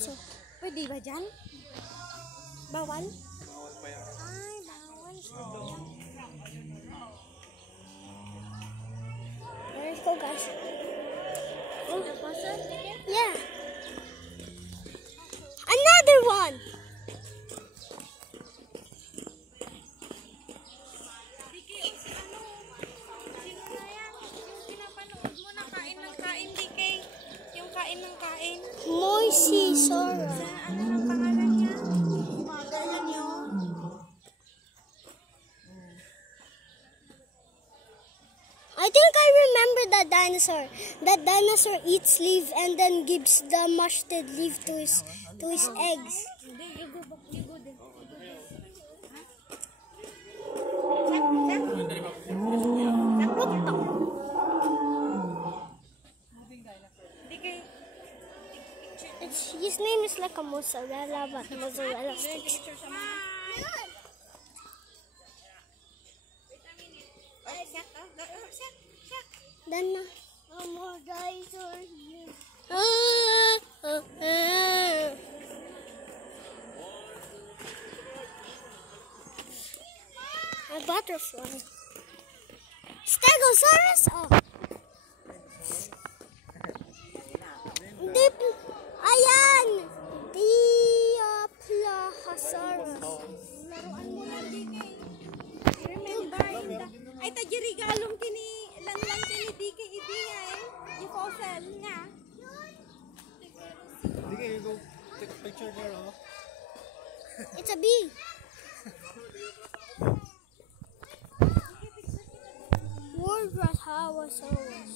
So, pwede ba dyan? Bawal? Bawal pa yan. Ay, bawal. Sayang. Let's go, guys. Oh. Yeah. Another one. Moisasaurus. Ano ang pangalan niya? Ganyan yun. I think I remember that dinosaur. That dinosaur eats leaf and then gives the mustard leaf to his eggs. Hindi, you go back. You go there. His name is like a mozzarella, but mozzarella sticks. Then more dinosaurs. A butterfly. Stegosaurus. Oh. Deep. Ayan. Diplodocus. Laruan mo yan, DK. Remember, ay tajirigalong kini, lang kini DK, hindi nga eh. Yung fossil nga. Sige, you go take a picture there, oh. It's a bee. World Brachiosaurus.